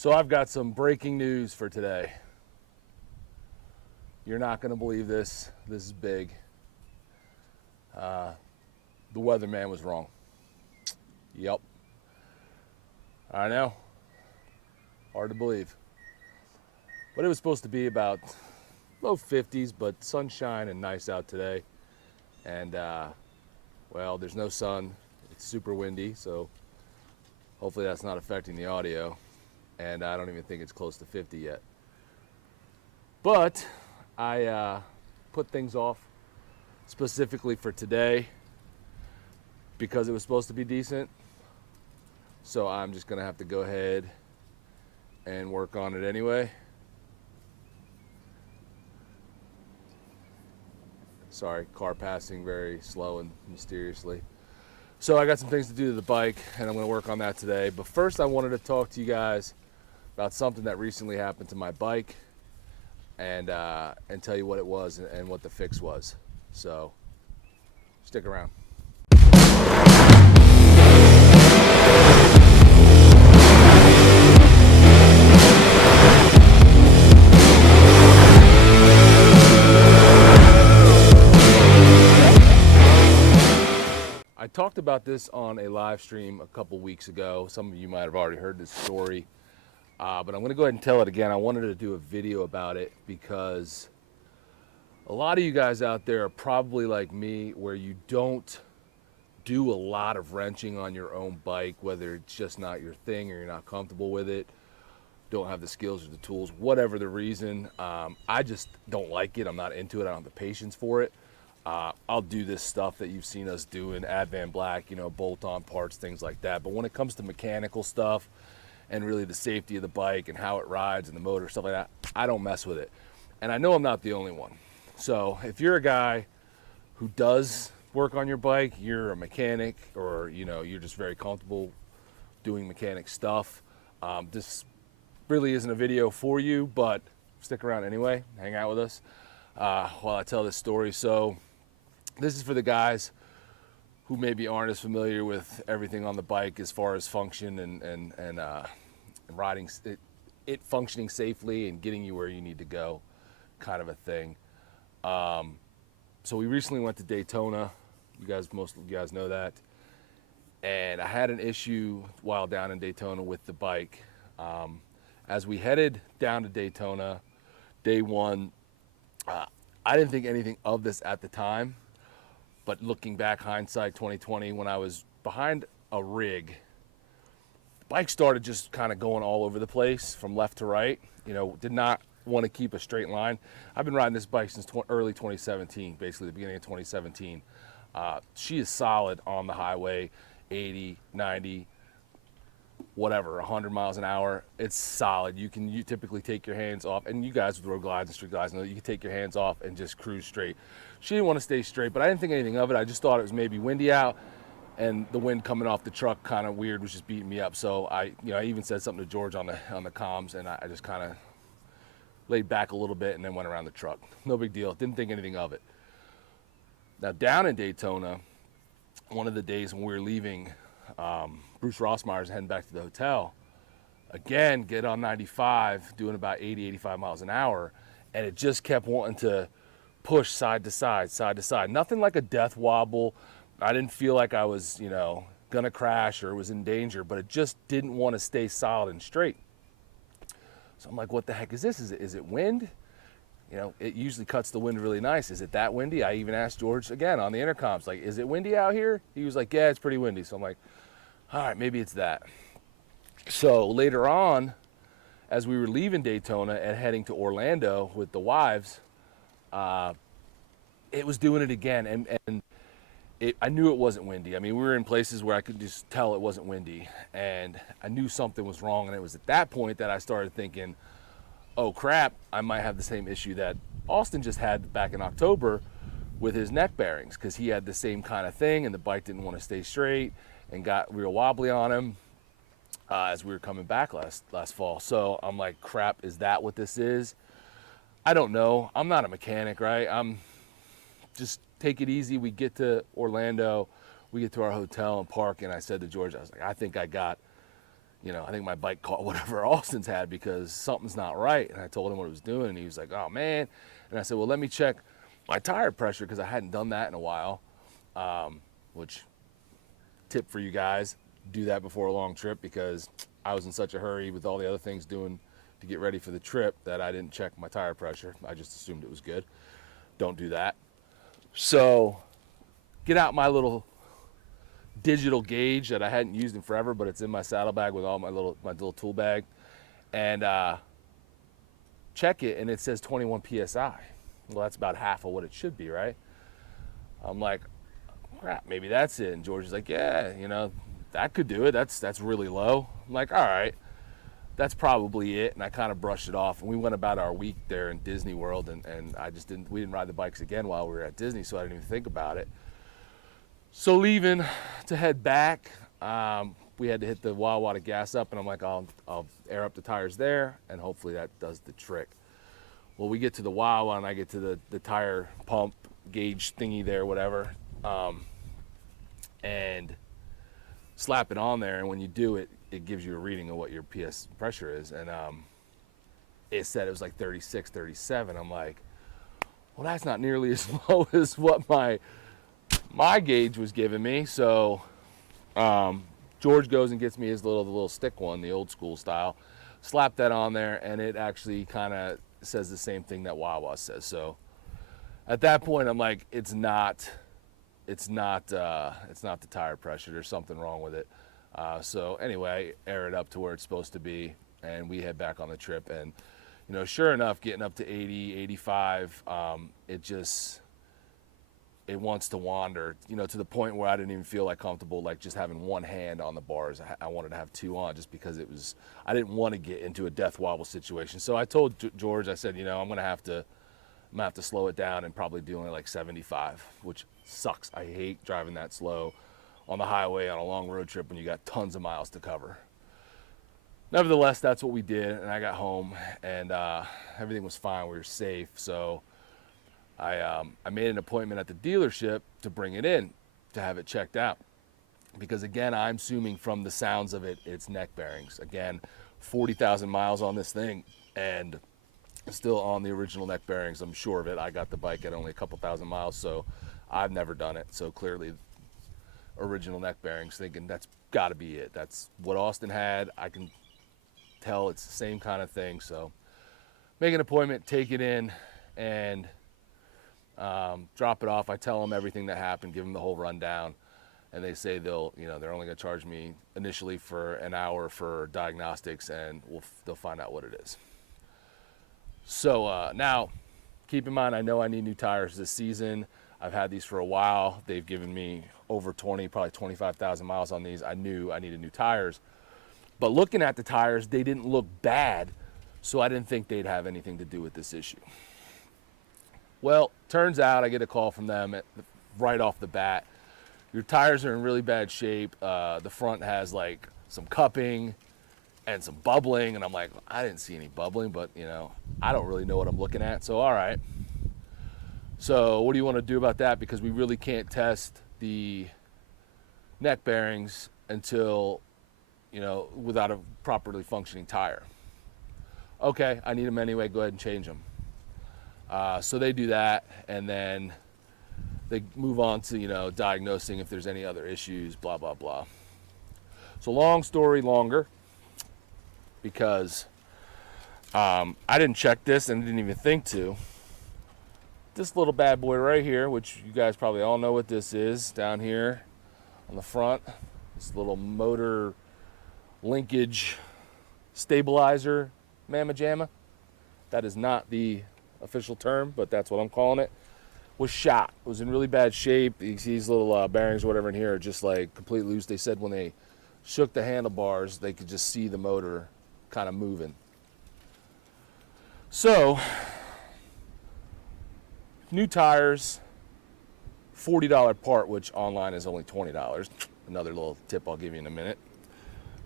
So I've got some breaking news for today. You're not going to believe this. This is big. The weatherman was wrong. Yep. I know. Hard to believe. But it was supposed to be about low 50s, but sunshine and nice out today. And, well, there's no sun. It's super windy, so hopefully that's not affecting the audio. And I don't even think it's close to 50 yet. But I put things off specifically for today because it was supposed to be decent. So I'm just gonna have to go ahead and work on it anyway. Sorry, car passing very slow and mysteriously. So I got some things to do to the bike and I'm gonna work on that today. But first I wanted to talk to you guys about something that recently happened to my bike and tell you what it was and what the fix was. So stick around. I talked about this on a live stream a couple weeks ago. Some of you might have already heard this story, but I'm going to go ahead and tell it again. I wanted to do a video about it because a lot of you guys out there are probably like me, where you don't do a lot of wrenching on your own bike, whether it's just not your thing or you're not comfortable with it, don't have the skills or the tools, whatever the reason. I just don't like it. I'm not into it. I don't have the patience for it. I'll do this stuff that you've seen us do in Advan Black, you know, bolt-on parts, things like that. But when it comes to mechanical stuff and really the safety of the bike and how it rides and the motor, stuff like that, I don't mess with it. And I know I'm not the only one. So if you're a guy who does work on your bike, you're a mechanic, or, you know, you're just very comfortable doing mechanic stuff, this really isn't a video for you, but stick around anyway, hang out with us while I tell this story. So this is for the guys who maybe aren't as familiar with everything on the bike as far as function and riding it functioning safely and getting you where you need to go, kind of a thing. So we recently went to Daytona. Most of you guys know that. And I had an issue while down in Daytona with the bike. As we headed down to Daytona, day one, I didn't think anything of this at the time, but looking back, hindsight 2020, when I was behind a rig, the bike started just kind of going all over the place from left to right. You know, did not want to keep a straight line. I've been riding this bike since early 2017, basically the beginning of 2017. She is solid on the highway, 80, 90, whatever, 100 miles an hour. It's solid. You typically take your hands off, and you guys with road glides and street glides know you can take your hands off and just cruise straight. She didn't want to stay straight, but I didn't think anything of it. I just thought it was maybe windy out, and the wind coming off the truck kind of weird was just beating me up. So I even said something to George on the comms, and I just kind of laid back a little bit and then went around the truck. No big deal. Didn't think anything of it. Now down in Daytona, one of the days when we were leaving, Bruce Rossmeyer's heading back to the hotel. Again, get on 95, doing about 80, 85 miles an hour, and it just kept wanting to push side to side, side to side. Nothing like a death wobble. I didn't feel like I was, gonna crash or was in danger, but it just didn't want to stay solid and straight. So I'm like, what the heck is this? Is it wind? You know, it usually cuts the wind really nice. Is it that windy? I even asked George again on the intercoms, like, is it windy out here? He was like, yeah, it's pretty windy. So I'm like, all right, maybe it's that. So later on, as we were leaving Daytona and heading to Orlando with the wives, it was doing it again. And I knew it wasn't windy. I mean, we were in places where I could just tell it wasn't windy. And I knew something was wrong. And it was at that point that I started thinking, oh crap, I might have the same issue that Austin just had back in October with his neck bearings, because he had the same kind of thing and the bike didn't want to stay straight and got real wobbly on him as we were coming back last fall. So I'm like, crap, is that what this is? I don't know. I'm not a mechanic, right? I'm just take it easy. We get to Orlando, we get to our hotel and park, and I said to George, I was like, I think I got, you know, I think my bike caught whatever Austin's had because something's not right. And I told him what it was doing, and he was like, oh man. And I said, well, let me check my tire pressure, because I hadn't done that in a while. Which, tip for you guys, do that before a long trip, because I was in such a hurry with all the other things doing to get ready for the trip that I didn't check my tire pressure. I just assumed it was good. Don't do that. So get out my little digital gauge that I hadn't used in forever, but it's in my saddlebag with all my little tool bag, and check it, and it says 21 psi. Well, that's about half of what it should be, right? I'm like, crap, maybe that's it. And George is like, yeah, you know, that could do it. That's really low. I'm like, all right, that's probably it. And I kind of brushed it off, and we went about our week there in Disney World, and we didn't ride the bikes again while we were at Disney, so I didn't even think about it. So leaving to head back, we had to hit the Wawa to gas up, and I'm like, I'll air up the tires there, and hopefully that does the trick. Well, we get to the Wawa, and I get to the tire pump gauge thingy there, whatever, and slap it on there, and when you do it, it gives you a reading of what your PS pressure is, and it said it was like 36, 37. I'm like, well, that's not nearly as low as what my gauge was giving me. So George goes and gets me his little stick one, the old school style, slap that on there, and it actually kind of says the same thing that Wawa says. So at that point, I'm like, it's not the tire pressure. There's something wrong with it. So anyway, I air it up to where it's supposed to be, and we head back on the trip. And you know, sure enough, getting up to 80, 85, it wants to wander, you know, to the point where I didn't even feel like comfortable, like just having one hand on the bars. I wanted to have two on, just because I didn't want to get into a death wobble situation. So I told George, I said, you know, I'm gonna have to slow it down and probably do only like 75, which sucks. I hate driving that slow on the highway on a long road trip when you got tons of miles to cover. Nevertheless, that's what we did, and I got home, and everything was fine. We were safe. So I made an appointment at the dealership to bring it in to have it checked out, because again, I'm assuming from the sounds of it, it's neck bearings. Again, 40,000 miles on this thing, and still on the original neck bearings. I'm sure of it. I got the bike at only a couple thousand miles, so I've never done it. So clearly, original neck bearings, thinking that's got to be it. That's what Austin had. I can tell it's the same kind of thing. So make an appointment, take it in, and drop it off. I tell them everything that happened, give them the whole rundown, and they say they're only going to charge me initially for an hour for diagnostics, and they'll find out what it is. So now, keep in mind, I know I need new tires this season. I've had these for a while. They've given me over 20, probably 25,000 miles on these. I knew I needed new tires. But looking at the tires, they didn't look bad, so I didn't think they'd have anything to do with this issue. Well, turns out I get a call from them right off the bat. Your tires are in really bad shape. The front has like some cupping and some bubbling, and I'm like, I didn't see any bubbling, but you know, I don't really know what I'm looking at, so all right. So what do you want to do about that? Because we really can't test the neck bearings until, you know, without a properly functioning tire. Okay, I need them anyway, go ahead and change them. So they do that, and then they move on to, you know, diagnosing if there's any other issues, blah, blah, blah. So long story longer, because I didn't check this and didn't even think to. This little bad boy right here, which you guys probably all know what this is, down here on the front, this little motor linkage stabilizer mamma jamma. That is not the official term, but that's what I'm calling it. Was shot. It was in really bad shape. These little bearings or whatever in here are just like completely loose. They said when they shook the handlebars, they could just see the motor kind of moving. So new tires, $40 part, which online is only $20. Another little tip I'll give you in a minute.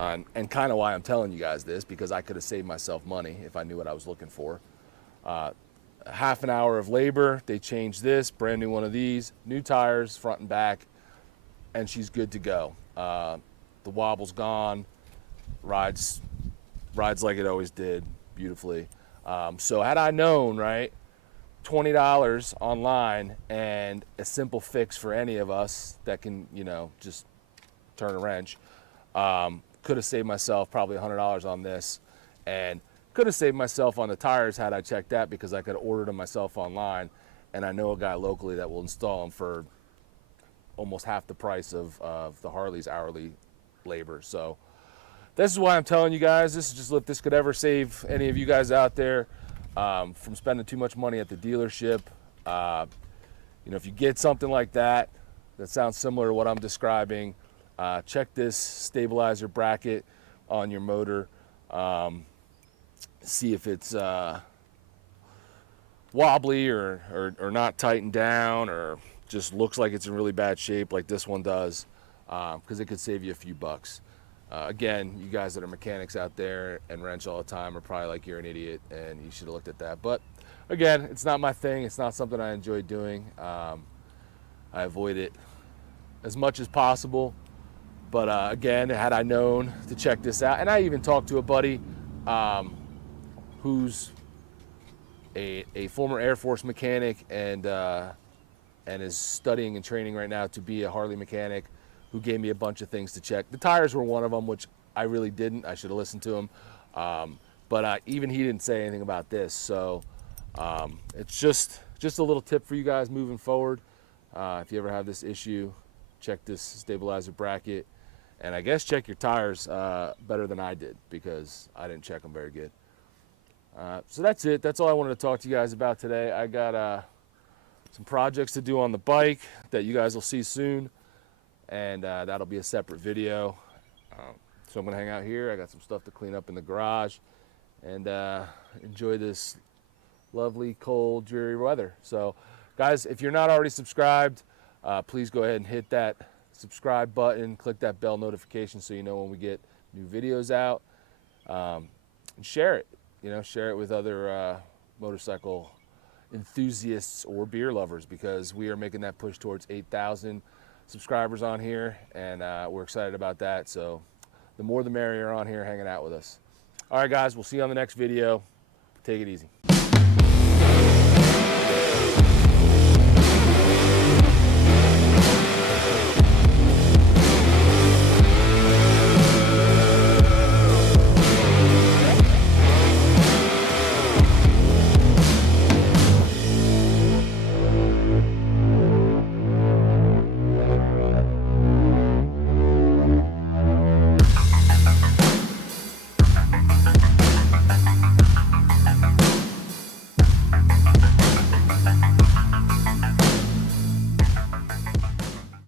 And kind of why I'm telling you guys this, because I could have saved myself money if I knew what I was looking for. Half an hour of labor, they changed this, brand new one of these, new tires, front and back, and she's good to go. The wobble's gone, rides like it always did, beautifully. So had I known, right, $20 online and a simple fix for any of us that can, you know, just turn a wrench, could have saved myself probably $100 on this, and could have saved myself on the tires had I checked that, because I could have ordered them myself online, and I know a guy locally that will install them for almost half the price of the Harley's hourly labor. So this is why I'm telling you guys, this is just if this could ever save any of you guys out there from spending too much money at the dealership. You know, if you get something like that sounds similar to what I'm describing, check this stabilizer bracket on your motor. See if it's wobbly or not tightened down, or just looks like it's in really bad shape like this one does, because it could save you a few bucks. Again, you guys that are mechanics out there and wrench all the time are probably like, you're an idiot and you should have looked at that. But again, it's not my thing. It's not something I enjoy doing. I avoid it as much as possible. But again, had I known to check this out, and I even talked to a buddy who's a former Air Force mechanic and is studying and training right now to be a Harley mechanic, who gave me a bunch of things to check. The tires were one of them, which I really didn't. I should have listened to him. But even he didn't say anything about this. So it's just a little tip for you guys moving forward. If you ever have this issue, check this stabilizer bracket. And I guess check your tires better than I did, because I didn't check them very good. So that's it. That's all I wanted to talk to you guys about today. I got some projects to do on the bike that you guys will see soon. And that'll be a separate video. So I'm gonna hang out here. I got some stuff to clean up in the garage and enjoy this lovely, cold, dreary weather. So guys, if you're not already subscribed, please go ahead and hit that subscribe button, click that bell notification so you know when we get new videos out, and share it. You know, share it with other motorcycle enthusiasts or beer lovers, because we are making that push towards 8,000 subscribers on here, and we're excited about that. So the more the merrier on here hanging out with us. All right guys, we'll see you on the next video. Take it easy.